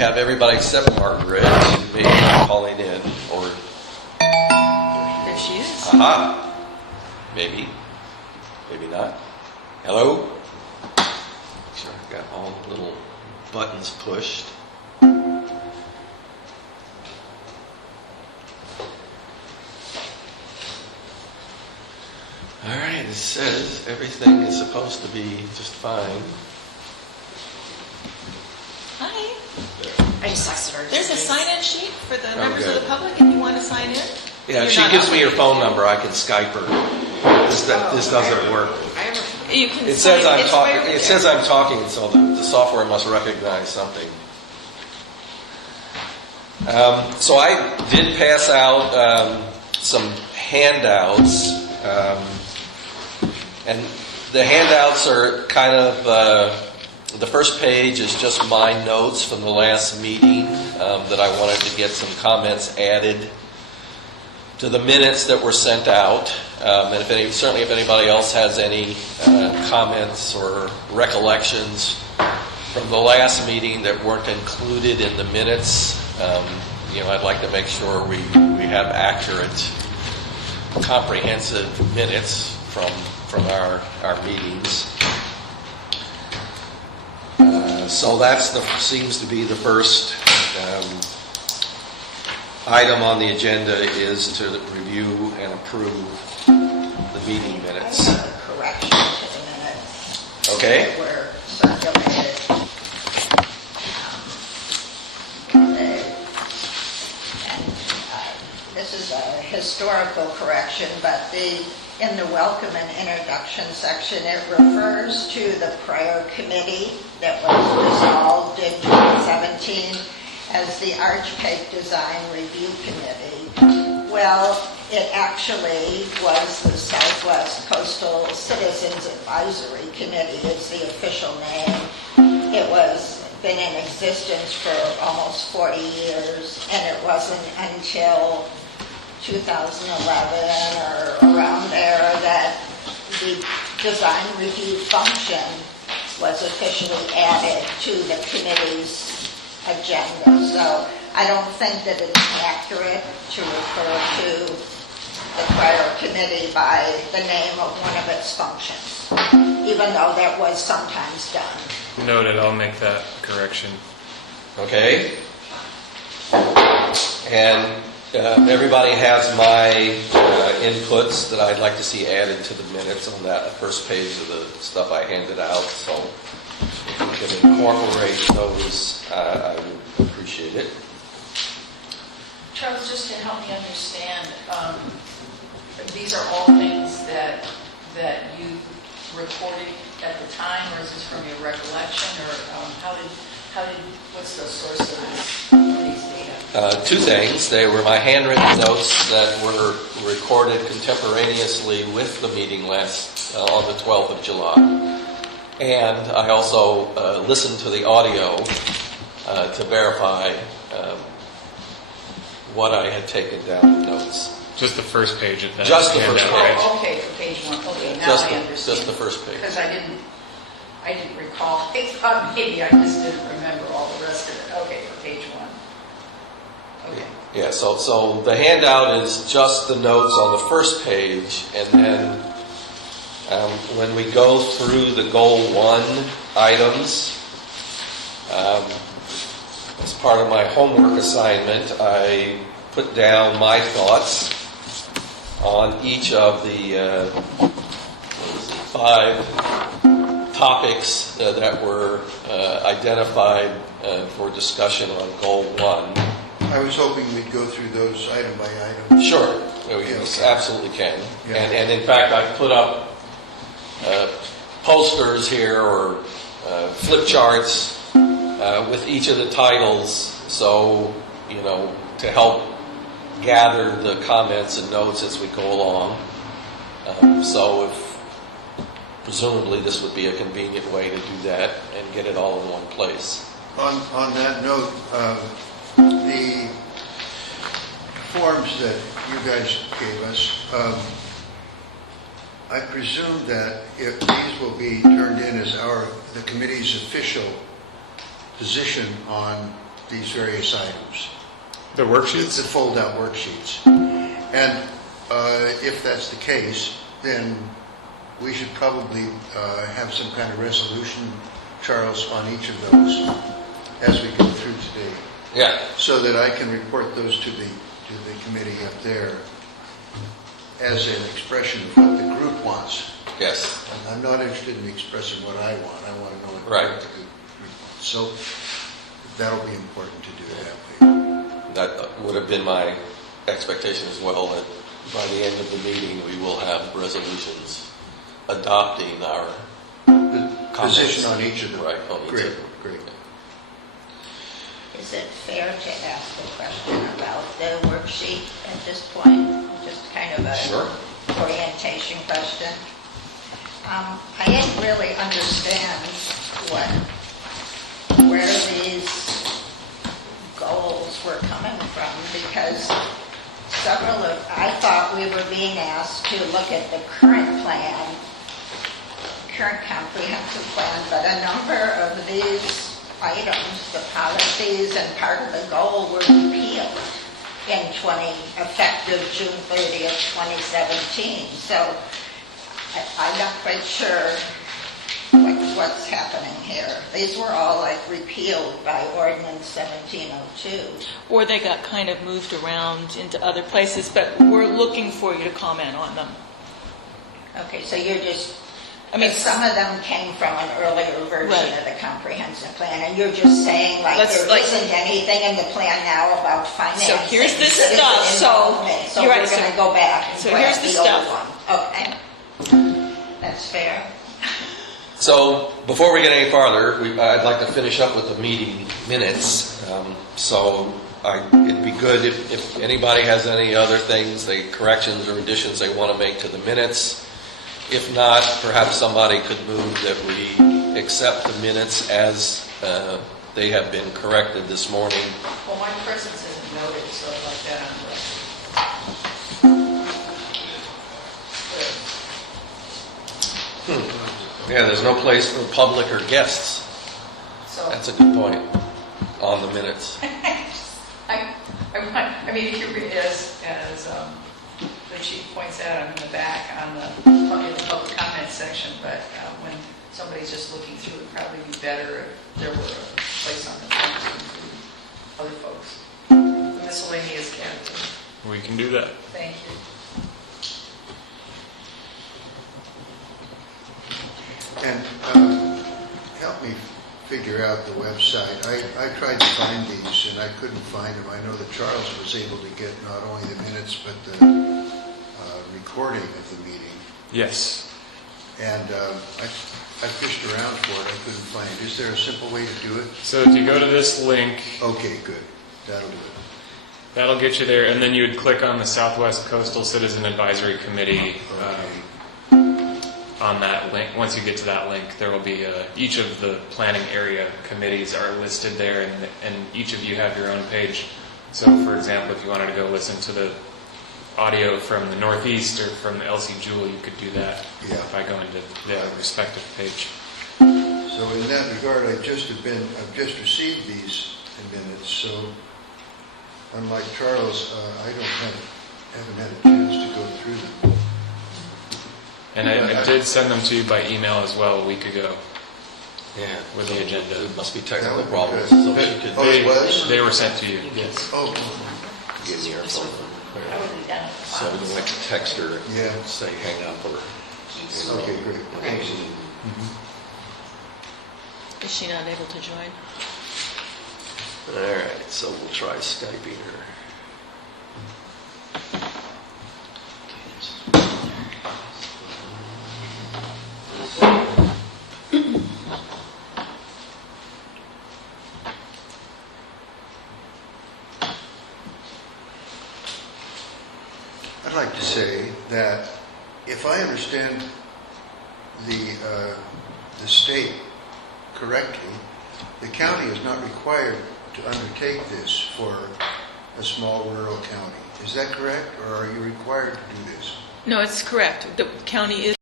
have everybody except Margaret, maybe calling in, or... There she is. Aha! Maybe. Maybe not. Hello? Make sure I've got all the little buttons pushed. Alright, it says everything is supposed to be just fine. Hi. I just texted her. There's a sign-in sheet for the members of good. the public if you want to sign in. Yeah, if You're she not gives me her obligated. phone number, I can Skype her. This doesn't work. I have a You can It sign- says I'm it's talking. where- It says I'm talking, so the software must recognize something. So I did pass out some handouts, and the handouts are kind of the first page is just my notes from the last meeting that I wanted to get some comments added to the minutes that were sent out. And certainly if anybody else has any comments or recollections from the last meeting that weren't included in the minutes, I'd like to make sure we have accurate, comprehensive minutes from our meetings. So that seems to be the first item on the agenda, is to review and approve the meeting minutes. I have a correction to the minutes. Okay. That were circulated. This is a historical correction, but in the welcome and introduction section, it refers to the prior committee that was dissolved in 2017 as the Archpeg Design Review Committee. Well, it actually was the Southwest Coastal Citizens Advisory Committee is the official name. It was been in existence for almost 40 years, and it wasn't until 2011 or around there that the design review function was officially added to the committee's agenda. So I don't think that it's accurate to refer to the prior committee by the name of one of its functions, even though that was sometimes done. Noted, I'll make that correction. Okay. And everybody has my inputs that I'd like to see added to the minutes on that first page of the stuff I handed out. So if we can incorporate those, I would appreciate it. Charles, just to help me understand, these are all things that you recorded at the time, or is this from your recollection, or what's the source of these data? Two things. They were my handwritten notes that were recorded contemporaneously with the meeting last on the 12th of July. And I also listened to the audio to verify what I had taken down in notes. Just the first page of that. Just the first handout, page. Oh, okay, for page one. Okay, now Just I the, understand. just the first page. Because I didn't recall. I thought maybe I just didn't remember all the rest of it. Okay, for page one. Okay. Yeah, so the handout is just the notes on the first page, and then when we go through the Goal 1 items, as part of my homework assignment, I put down my thoughts on each of the 5 topics that were identified for discussion on Goal 1. I was hoping we'd go through those item by item. Sure, we absolutely can. Yeah. And in fact, I put up posters here or flip charts with each of the titles, so, to help gather the comments and notes as we go along. So presumably this would be a convenient way to do that and get it all in one place. On that note, the forms that you guys gave us, I presume that if these will be turned in as the committee's official position on these various items. The The worksheets? fold-out worksheets. And if that's the case, then we should probably have some kind of resolution, Charles, on each of those as we go through today, Yeah, so that I can report those to the committee up there as an expression of what the group wants. yes. And I'm not interested in expressing what I want. I want to know what Right. the group wants. So that'll be important to do that way. That would have been my expectation as well, that by the end of the meeting, we will have resolutions adopting our The comments. position on each of them. Right, on each Great, of them. great. Is it fair to ask a question about the worksheet at this point? Just kind of a Sure. orientation question. I didn't really understand where these goals were coming from, because I thought we were being asked to look at the current plan, current comprehensive plan, but a number of these items, the policies and part of the goal, were repealed effective June 30th, 2017. So I'm not quite sure what's happening here. These were all like repealed by ordinance 1702. Or they got kind of moved around into other places, but we're looking for you to comment on them. Okay, so you're just, I mean, some of them came from an earlier version Right. of the comprehensive plan, and you're just saying like Let's, there like- isn't anything in the plan now about financing. So here's the citizen stuff, so- involvement. So you're we're right, so- going to go back and so grab here's the the old stuff. one. Okay, that's fair. So before we get any farther, I'd like to finish up with the meeting minutes. It'd be good if anybody has any other things, corrections or additions they want to make to the minutes. If not, perhaps somebody could move that we accept the minutes as they have been corrected this morning. Well, my presence isn't noted, so I'd like that on the record. Yeah, there's no place for public or guests. So, That's a good point on the minutes. I mean, if you read as the chief points out, I'm in the back on the public comment section, but when somebody's just looking through, it'd probably be better if there were a place on the front to include other folks. The miscellaneous category. We can do that. Thank you. And help me figure out the website. I tried to find these and I couldn't find them. I know that Charles was able to get not only the minutes but the recording of the meeting. Yes. And I fished around for it. I couldn't find it. Is there a simple way to do it? So if you go to this link, Okay, good. That'll do it. that'll get you there, and then you would click on the Southwest Coastal Citizen Advisory Committee. On that link, once you get to that link, there will be each of the planning area committees are listed there, and each of you have your own page. So, for example, if you wanted to go listen to the audio from the Northeast or from the LC Jewel, you could do that by going to their respective page. So in that regard, I've just received these minutes. So unlike Charles, I haven't had a chance to go through them. And I did send them to you by email as well a week ago Yeah. with the agenda. It must be That technical would be problems. good. So she could Oh, it was? They were sent to you. Yes. Oh, get in your phone. I would be done at the So bottom. we like to text her and Yeah. say hang up or. okay, great. Thanks. Is she not able to join? All right, so we'll try Skyping her. I'd like to say that if I understand the state correctly, the county is not required to undertake this for a small rural county. Is that correct, or are you required to do this? No, it's correct. The county is